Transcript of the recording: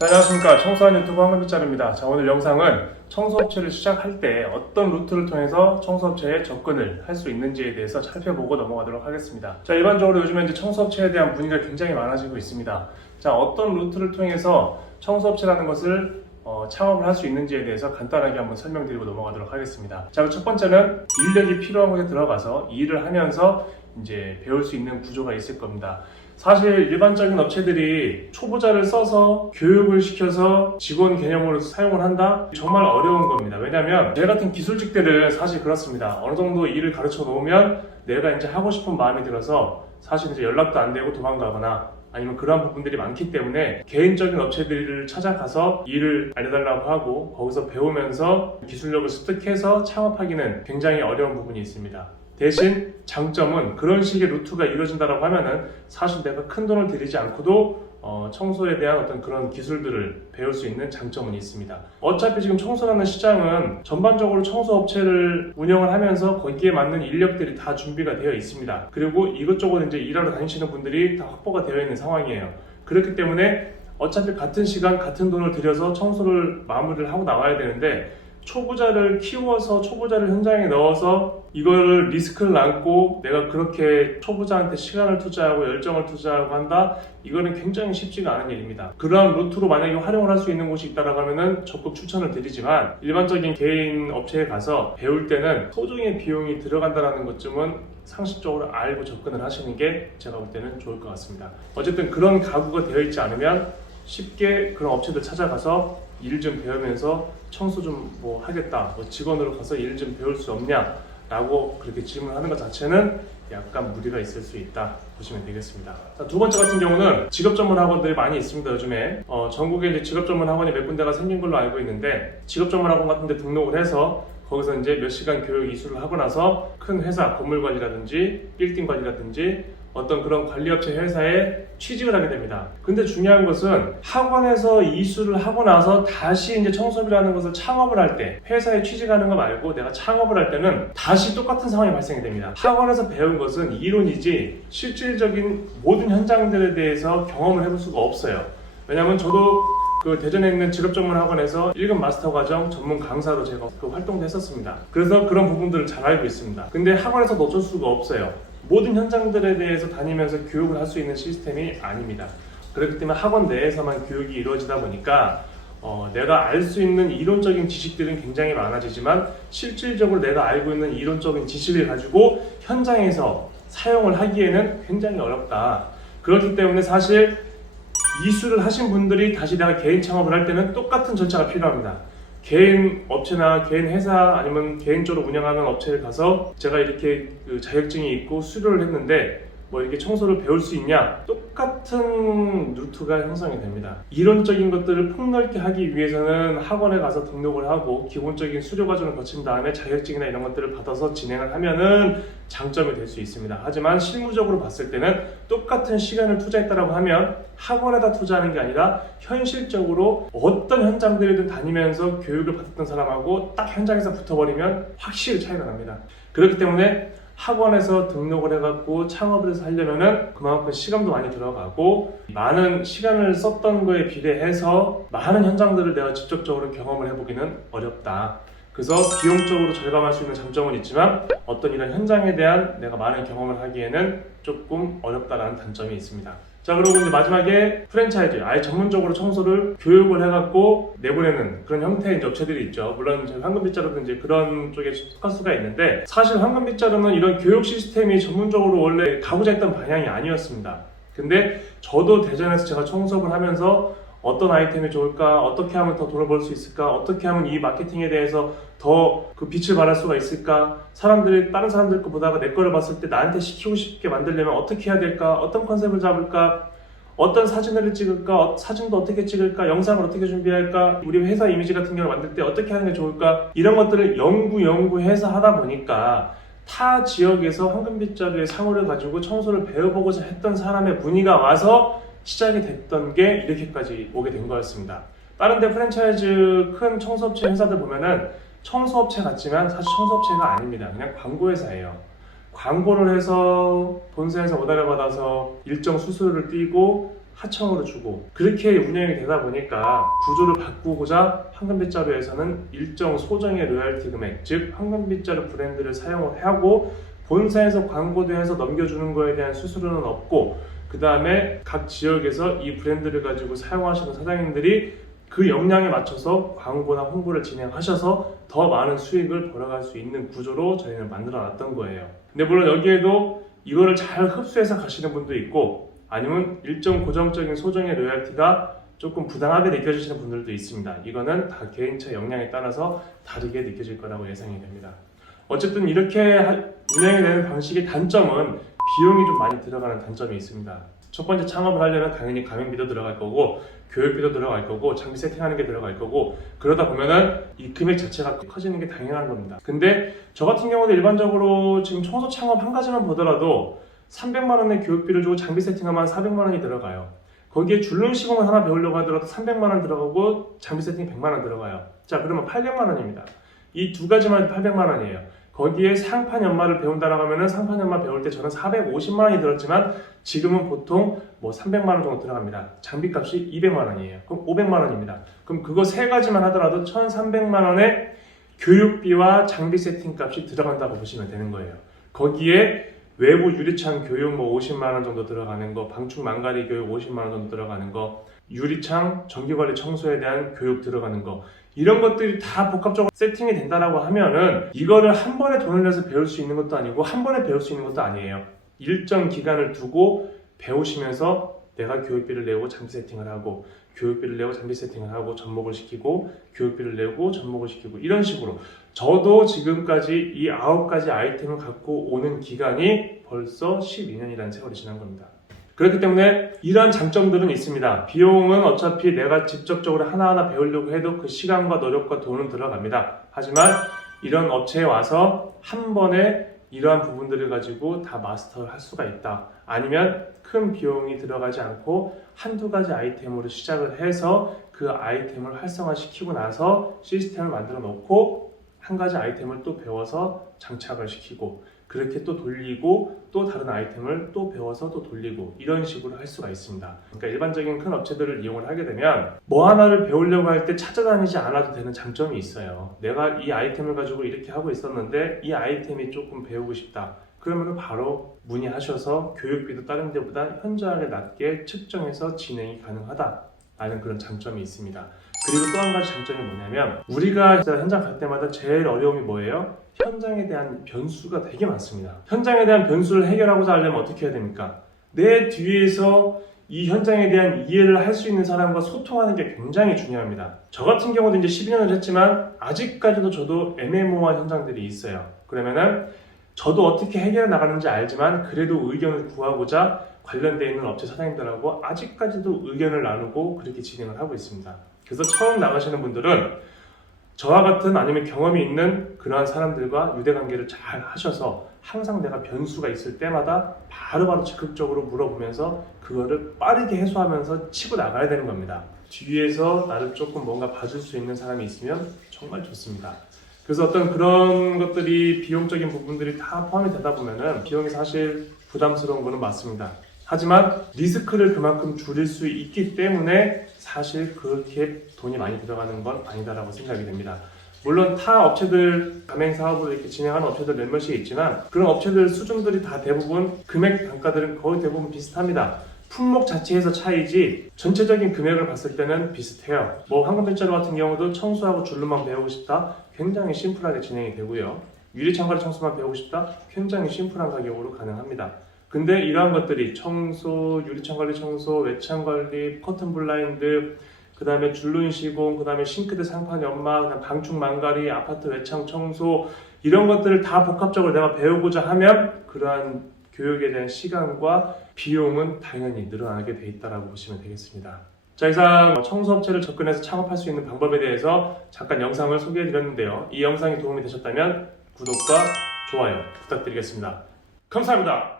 자, 안녕하십니까. 청소하는 유튜브 황금빗자루입니다. 자, 오늘 영상은 청소업체를 시작할 때 어떤 루트를 통해서 청소업체에 접근을 할 수 있는지에 대해서 살펴보고 넘어가도록 하겠습니다. 자, 일반적으로 요즘에 이제 청소업체에 대한 문의가 굉장히 많아지고 있습니다. 자, 어떤 루트를 통해서 청소업체라는 것을 창업을 할 수 있는지에 대해서 간단하게 한번 설명드리고 넘어가도록 하겠습니다. 자, 첫 번째는 인력이 필요한 곳에 들어가서 일을 하면서 이제 배울 수 있는 구조가 있을 겁니다. 사실 일반적인 업체들이 초보자를 써서 교육을 시켜서 직원 개념으로 사용을 한다? 정말 어려운 겁니다. 왜냐하면 제 같은 기술직들은 사실 그렇습니다. 어느 정도 일을 가르쳐 놓으면 내가 이제 하고 싶은 마음이 들어서 사실 이제 연락도 안 되고 도망가거나 아니면 그러한 부분들이 많기 때문에 개인적인 업체들을 찾아가서 일을 알려달라고 하고 거기서 배우면서 기술력을 습득해서 창업하기는 굉장히 어려운 부분이 있습니다. 대신 장점은 그런 식의 루트가 이루어진다고 하면은 사실 내가 큰 돈을 들이지 않고도 청소에 대한 어떤 그런 기술들을 배울 수 있는 장점은 있습니다. 어차피 지금 청소라는 시장은 전반적으로 청소업체를 운영을 하면서 거기에 맞는 인력들이 다 준비가 되어 있습니다. 그리고 이것저것 이제 일하러 다니시는 분들이 다 확보가 되어 있는 상황이에요. 그렇기 때문에 어차피 같은 시간 같은 돈을 들여서 청소를 마무리를 하고 나와야 되는데 초보자를 키워서 초보자를 현장에 넣어서 이거를 리스크를 안고 내가 그렇게 초보자한테 시간을 투자하고 열정을 투자하고 한다? 이거는 굉장히 쉽지가 않은 일입니다. 그러한 루트로 만약에 활용을 할 수 있는 곳이 있다고 하면은 적극 추천을 드리지만 일반적인 개인 업체에 가서 배울 때는 소정의 비용이 들어간다는 것쯤은 상식적으로 알고 접근을 하시는 게 제가 볼 때는 좋을 것 같습니다. 어쨌든 그런 가구가 되어 있지 않으면 쉽게 그런 업체들 찾아가서 일 좀 배우면서 청소 좀 뭐 하겠다, 뭐 직원으로 가서 일 좀 배울 수 없냐 라고 그렇게 질문하는 것 자체는 약간 무리가 있을 수 있다 보시면 되겠습니다. 자, 두 번째 같은 경우는 직업 전문 학원들이 많이 있습니다. 요즘에 전국에 이제 직업 전문 학원이 몇 군데가 생긴 걸로 알고 있는데 직업 전문 학원 같은 데 등록을 해서 거기서 이제 몇 시간 교육 이수를 하고 나서 큰 회사 건물 관리라든지 빌딩 관리라든지 어떤 그런 관리업체 회사에 취직을 하게 됩니다. 근데 중요한 것은 학원에서 이수를 하고 나서 다시 이제 청소업이라는 것을 창업을 할 때 회사에 취직하는 거 말고 내가 창업을 할 때는 다시 똑같은 상황이 발생이 됩니다. 학원에서 배운 것은 이론이지 실질적인 모든 현장들에 대해서 경험을 해볼 수가 없어요. 왜냐하면 저도 그 대전에 있는 직업전문학원에서 1급 마스터 과정 전문 강사로 제가 그 활동도 했었습니다. 그래서 그런 부분들을 잘 알고 있습니다. 근데 학원에서도 어쩔 수가 없어요. 모든 현장들에 대해서 다니면서 교육을 할 수 있는 시스템이 아닙니다. 그렇기 때문에 학원 내에서만 교육이 이루어지다 보니까 내가 알 수 있는 이론적인 지식들은 굉장히 많아지지만 실질적으로 내가 알고 있는 이론적인 지식을 가지고 현장에서 사용을 하기에는 굉장히 어렵다. 그렇기 때문에 사실 이수를 하신 분들이 다시 내가 개인 창업을 할 때는 똑같은 절차가 필요합니다. 개인 업체나 개인 회사 아니면 개인적으로 운영하는 업체를 가서 제가 이렇게 그 자격증이 있고 수료를 했는데 뭐 이렇게 청소를 배울 수 있냐? 똑같은 루트가 형성이 됩니다. 이론적인 것들을 폭넓게 하기 위해서는 학원에 가서 등록을 하고 기본적인 수료 과정을 거친 다음에 자격증이나 이런 것들을 받아서 진행을 하면은 장점이 될 수 있습니다. 하지만 실무적으로 봤을 때는 똑같은 시간을 투자했다고 하면 학원에다 투자하는 게 아니라 현실적으로 어떤 현장들이든 다니면서 교육을 받았던 사람하고 딱 현장에서 붙어버리면 확실히 차이가 납니다. 그렇기 때문에 학원에서 등록을 해갖고 창업을 해서 하려면은 그만큼 시간도 많이 들어가고 많은 시간을 썼던 거에 비례해서 많은 현장들을 내가 직접적으로 경험을 해보기는 어렵다. 그래서 비용적으로 절감할 수 있는 장점은 있지만 어떤 이런 현장에 대한 내가 많은 경험을 하기에는 조금 어렵다라는 단점이 있습니다. 자, 그리고 이제 마지막에 프랜차이즈, 아예 전문적으로 청소를 교육을 해갖고 내보내는 그런 형태의 이제 업체들이 있죠. 물론 황금빗자루도 이제 그런 쪽에 속할 수가 있는데 사실 황금빗자루는 이런 교육 시스템이 전문적으로 원래 가고자 했던 방향이 아니었습니다. 근데 저도 대전에서 제가 청소를 하면서 어떤 아이템이 좋을까? 어떻게 하면 더 돈을 벌 수 있을까? 어떻게 하면 이 마케팅에 대해서 더 그 빛을 발할 수가 있을까? 사람들이 다른 사람들 거 보다가 내 거를 봤을 때 나한테 시키고 싶게 만들려면 어떻게 해야 될까? 어떤 컨셉을 잡을까? 어떤 사진을 찍을까? 사진도 어떻게 찍을까? 영상을 어떻게 준비할까? 우리 회사 이미지 같은 경우를 만들 때 어떻게 하는 게 좋을까? 이런 것들을 연구해서 하다 보니까 타 지역에서 황금빗자루의 상호를 가지고 청소를 배워보고자 했던 사람의 문의가 와서 시작이 됐던 게 이렇게까지 오게 된 거였습니다. 다른 데 프랜차이즈 큰 청소업체 회사들 보면은 청소업체 같지만 사실 청소업체가 아닙니다. 그냥 광고회사예요. 광고를 해서 본사에서 오다를 받아서 일정 수수료를 띄고 하청으로 주고 그렇게 운영이 되다 보니까 구조를 바꾸고자 황금빗자루에서는 일정 소정의 로열티 금액, 즉 황금빗자루 브랜드를 사용을 하고 본사에서 광고도 해서 넘겨주는 거에 대한 수수료는 없고, 그 다음에 각 지역에서 이 브랜드를 가지고 사용하시는 사장님들이 그 역량에 맞춰서 광고나 홍보를 진행하셔서 더 많은 수익을 벌어갈 수 있는 구조로 저희는 만들어 놨던 거예요. 근데 물론 여기에도 이거를 잘 흡수해서 가시는 분도 있고, 아니면 일정 고정적인 소정의 로열티가 조금 부당하게 느껴지시는 분들도 있습니다. 이거는 다 개인차 역량에 따라서 다르게 느껴질 거라고 예상이 됩니다. 어쨌든 이렇게 운영이 되는 방식의 단점은 비용이 좀 많이 들어가는 단점이 있습니다. 첫 번째, 창업을 하려면 당연히 가맹비도 들어갈 거고 교육비도 들어갈 거고 장비 세팅하는 게 들어갈 거고, 그러다 보면은 이 금액 자체가 커지는 게 당연한 겁니다. 근데 저 같은 경우는 일반적으로 지금 청소 창업 한 가지만 보더라도 300만 원의 교육비를 주고 장비 세팅하면 400만 원이 들어가요. 거기에 줄눈 시공을 하나 배우려고 하더라도 300만 원 들어가고 장비 세팅 100만 원 들어가요. 자, 그러면 800만 원입니다. 이 두 가지만 해도 800만 원이에요. 거기에 상판 연마를 배운다라고 하면은 상판 연마 배울 때 저는 450만 원이 들었지만 지금은 보통 뭐 300만 원 정도 들어갑니다. 장비값이 200만 원이에요. 그럼 500만 원입니다. 그럼 그거 세 가지만 하더라도 1,300만 원의 교육비와 장비 세팅 값이 들어간다고 보시면 되는 거예요. 거기에 외부 유리창 교육 뭐 50만 원 정도 들어가는 거, 방충 망가리 교육 50만 원 정도 들어가는 거, 유리창 전기관리 청소에 대한 교육 들어가는 거, 이런 것들이 다 복합적으로 세팅이 된다라고 하면은 이거를 한 번에 돈을 내서 배울 수 있는 것도 아니고 한 번에 배울 수 있는 것도 아니에요. 일정 기간을 두고 배우시면서 내가 교육비를 내고 장비 세팅을 하고, 교육비를 내고 장비 세팅을 하고, 접목을 시키고, 교육비를 내고 접목을 시키고, 이런 식으로 저도 지금까지 이 9가지 아이템을 갖고 오는 기간이 벌써 12년이라는 세월이 지난 겁니다. 그렇기 때문에 이러한 장점들은 있습니다. 비용은 어차피 내가 직접적으로 하나하나 배우려고 해도 그 시간과 노력과 돈은 들어갑니다. 하지만 이런 업체에 와서 한 번에 이러한 부분들을 가지고 다 마스터를 할 수가 있다. 아니면 큰 비용이 들어가지 않고 한두 가지 아이템으로 시작을 해서 그 아이템을 활성화시키고 나서 시스템을 만들어 놓고 한 가지 아이템을 또 배워서 장착을 시키고, 그렇게 또 돌리고 또 다른 아이템을 또 배워서 또 돌리고, 이런 식으로 할 수가 있습니다. 그러니까 일반적인 큰 업체들을 이용을 하게 되면 뭐 하나를 배우려고 할 때 찾아다니지 않아도 되는 장점이 있어요. 내가 이 아이템을 가지고 이렇게 하고 있었는데 이 아이템이 조금 배우고 싶다. 그러면 바로 문의하셔서 교육비도 다른 데보다 현저하게 낮게 측정해서 진행이 가능하다라는 그런 장점이 있습니다. 그리고 또 한 가지 장점이 뭐냐면, 우리가 현장 갈 때마다 제일 어려움이 뭐예요? 현장에 대한 변수가 되게 많습니다. 현장에 대한 변수를 해결하고자 하려면 어떻게 해야 됩니까? 내 뒤에서 이 현장에 대한 이해를 할 수 있는 사람과 소통하는 게 굉장히 중요합니다. 저 같은 경우도 이제 12년을 했지만 아직까지도 저도 애매모호한 현장들이 있어요. 그러면은 저도 어떻게 해결해 나가는지 알지만 그래도 의견을 구하고자 관련되어 있는 업체 사장님들하고 아직까지도 의견을 나누고 그렇게 진행을 하고 있습니다. 그래서 처음 나가시는 분들은 저와 같은 아니면 경험이 있는 그러한 사람들과 유대관계를 잘 하셔서 항상 내가 변수가 있을 때마다 바로바로 적극적으로 물어보면서 그거를 빠르게 해소하면서 치고 나가야 되는 겁니다. 뒤에서 나를 조금 뭔가 봐줄 수 있는 사람이 있으면 정말 좋습니다. 그래서 어떤 그런 것들이 비용적인 부분들이 다 포함이 되다 보면은 비용이 사실 부담스러운 거는 맞습니다. 하지만 리스크를 그만큼 줄일 수 있기 때문에 사실 그렇게 돈이 많이 들어가는 건 아니다라고 생각이 됩니다. 물론 타 업체들, 가맹 사업을 이렇게 진행하는 업체들 몇몇이 있지만 그런 업체들 수준들이 다 대부분 금액 단가들은 거의 대부분 비슷합니다. 품목 자체에서 차이지 전체적인 금액을 봤을 때는 비슷해요. 뭐 황금빗자루 같은 경우도 청소하고 줄눈만 배우고 싶다? 굉장히 심플하게 진행이 되고요. 유리창가리 청소만 배우고 싶다? 굉장히 심플한 가격으로 가능합니다. 근데 이러한 것들이 청소, 유리창관리 청소, 외창관리, 커튼 블라인드, 그 다음에 줄눈 시공, 그 다음에 싱크대 상판 연마, 그다음 방충 망가리, 아파트 외창 청소, 이런 것들을 다 복합적으로 내가 배우고자 하면 그러한 교육에 대한 시간과 비용은 당연히 늘어나게 돼 있다고 보시면 되겠습니다. 자, 이상 청소업체를 접근해서 창업할 수 있는 방법에 대해서 잠깐 영상을 소개해 드렸는데요. 이 영상이 도움이 되셨다면 구독과 좋아요 부탁드리겠습니다. 감사합니다.